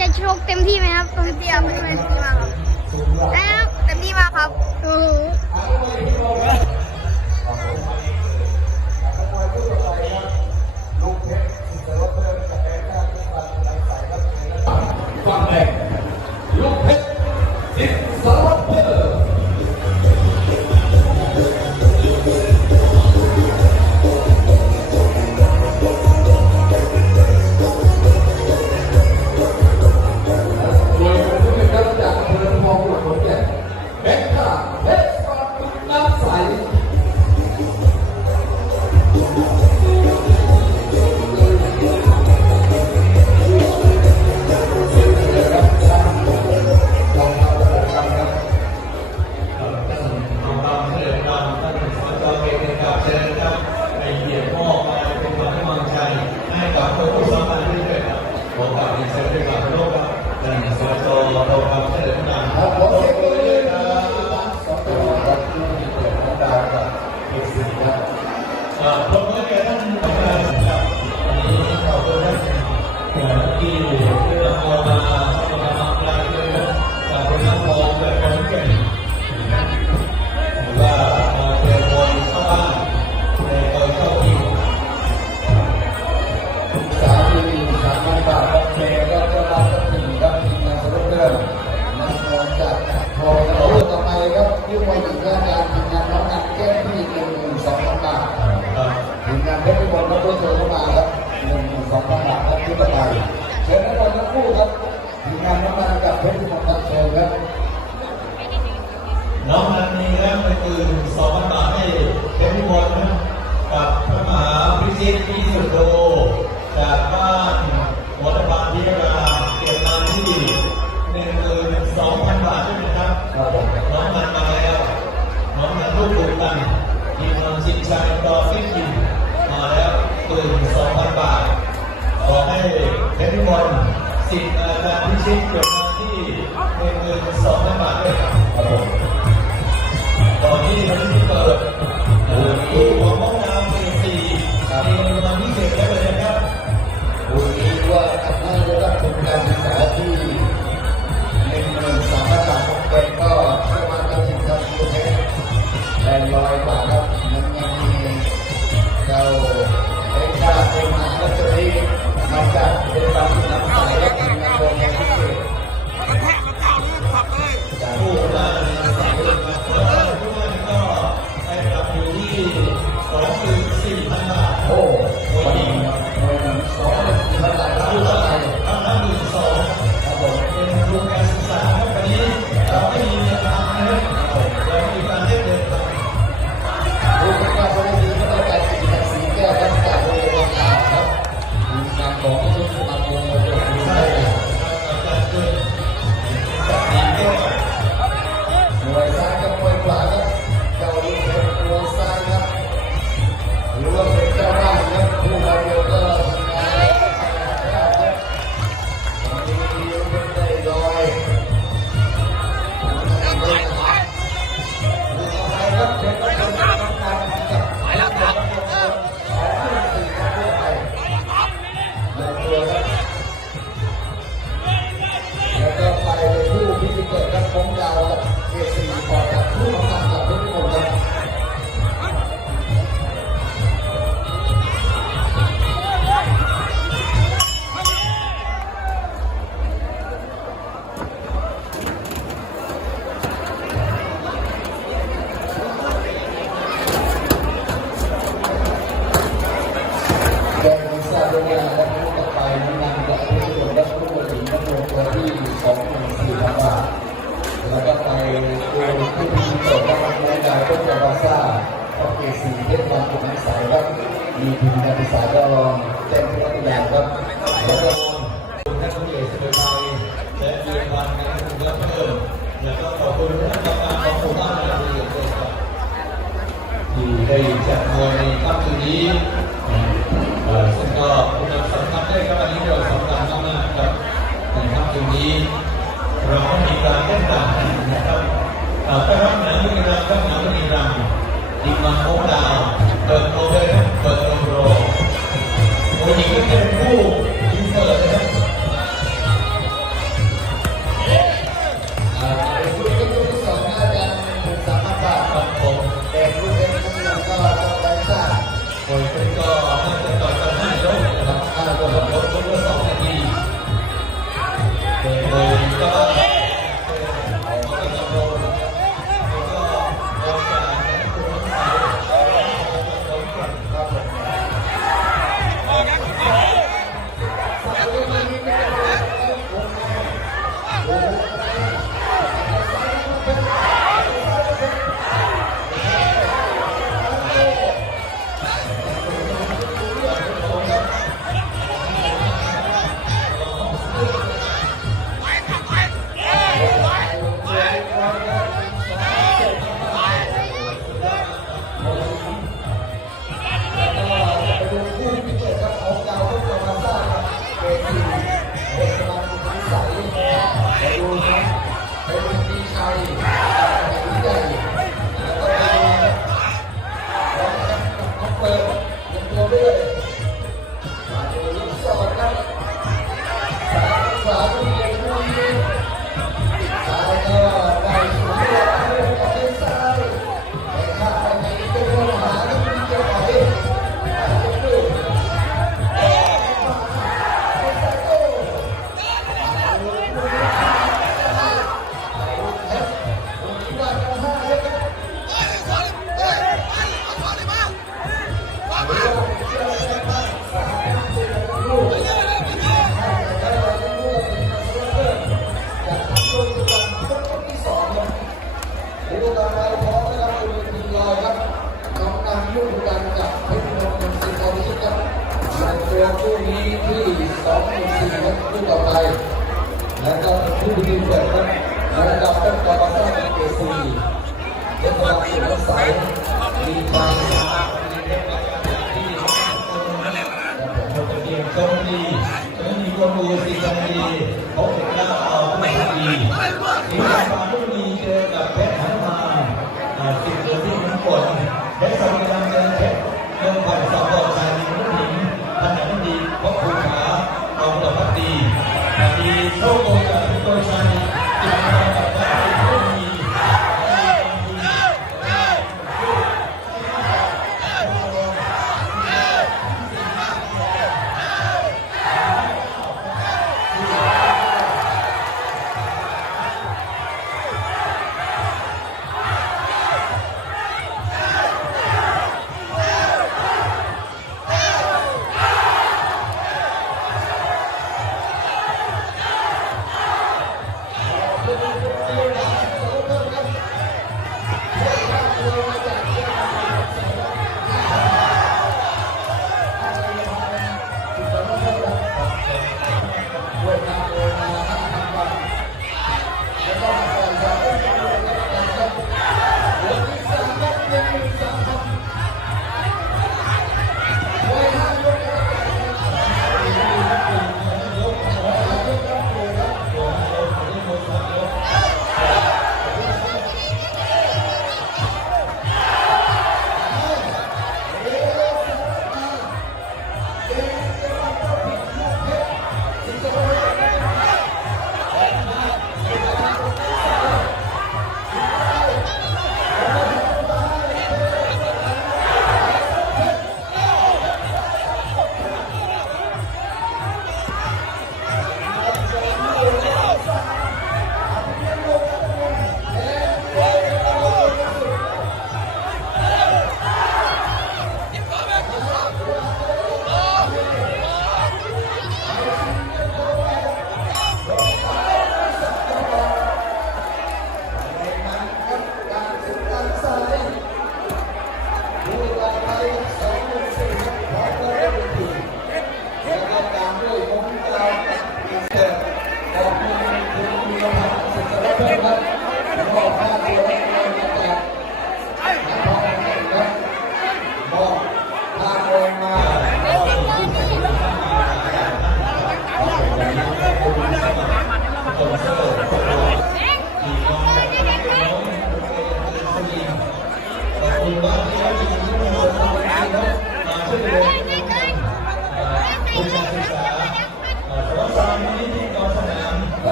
จะโชคเต็มที่ไหมครับเต็มที่ครับเต็มที่มากครับแล้วเต็มที่มากครับโอ้ เทวะโลกะตัณหาสวะโตโลกะเองพันบาทใช่ไหมครับครับน้องมันมาแล้วน้องมันลูกบุญมันมีเงินสินใจรอฟิชอยู่มาแล้วตื่นสองพันบาทขอให้เทุกคนสิทธิ์อาจารย์พิชิตเกิดมาที่เงินเงินสองพันบาทด้ครับตอนที่มันเปิดตู้ของห้องน้ำเอซีเอ แล้วก็แล้วกขอบคุณนะครับขอบคุณมากที่ที่ได้จัดมวยในค่ำคืนนี้ซึ่งก็คุณสำคัญด้กับอันนี้เรสำคัญมากับในค่ำคืนนี้เราก็มีการเล่นต่างนะครับไปรับหนังวิาณรับหนังวิญญาณดีมาโคดาวเปิดโอเวอร์เปิดโอโรอ้ย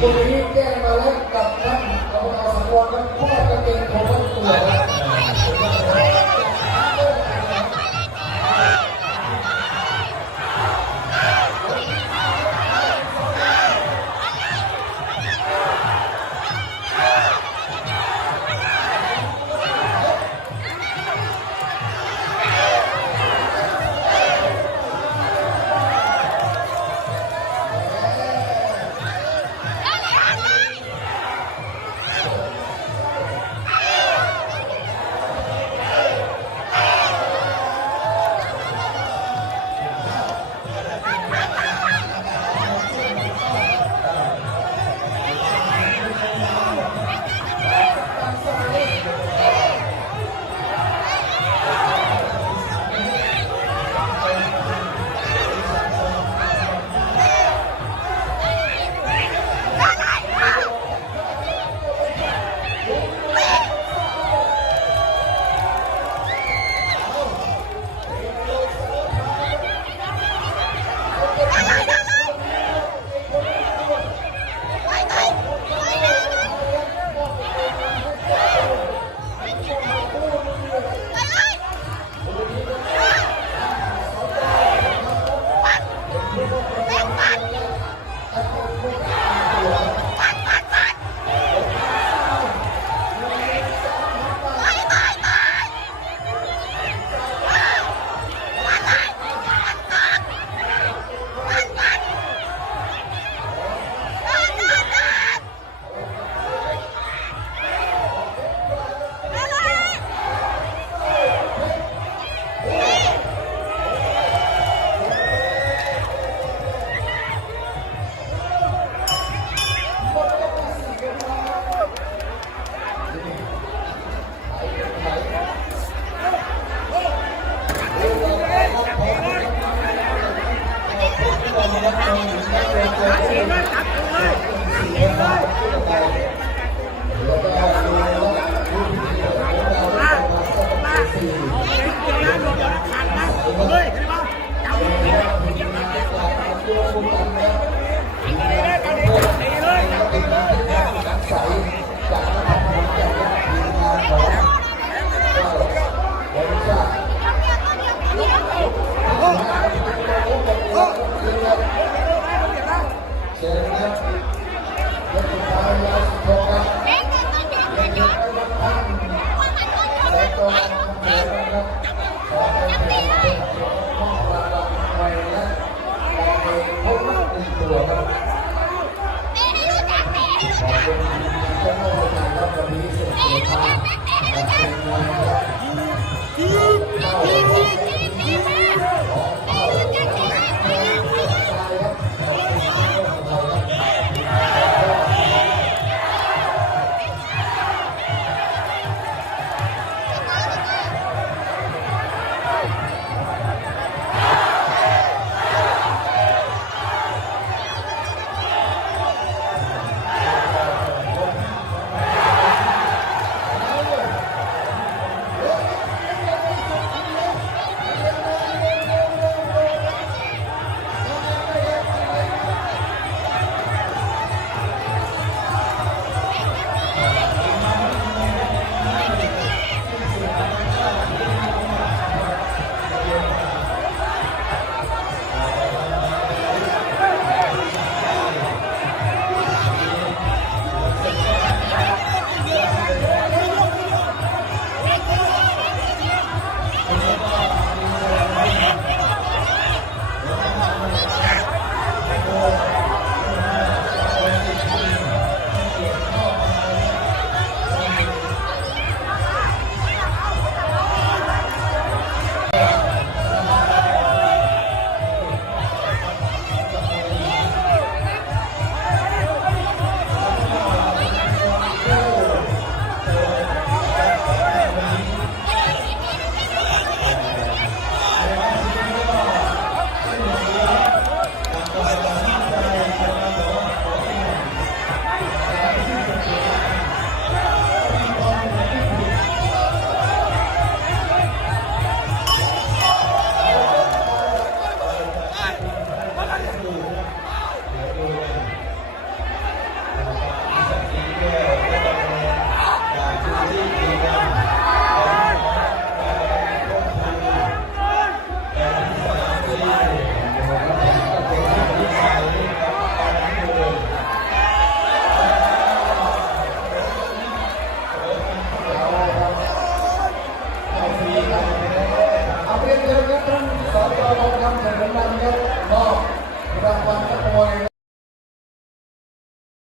ผู้ที่